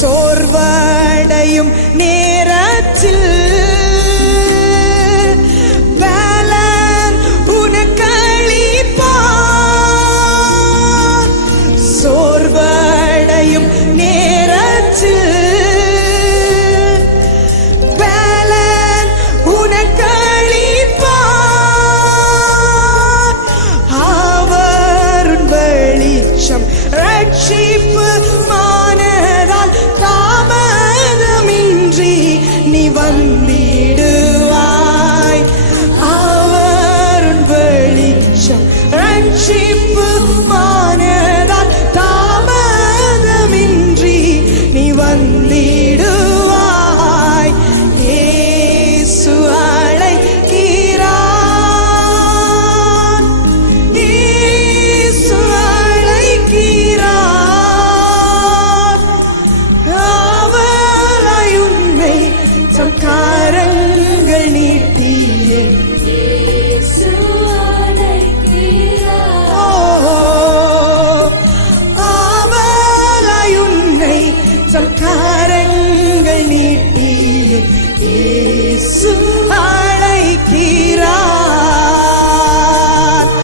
சோர்வடையும் நேரத்தில் ரட்சிப்பு மானதால் தாமதமின்றி நீ வந்திடுவாய். ஏசு அழைக்கிறார். ஏசு அழைக்கிறார். அவளை உன்னை சொற்கார் Jesus.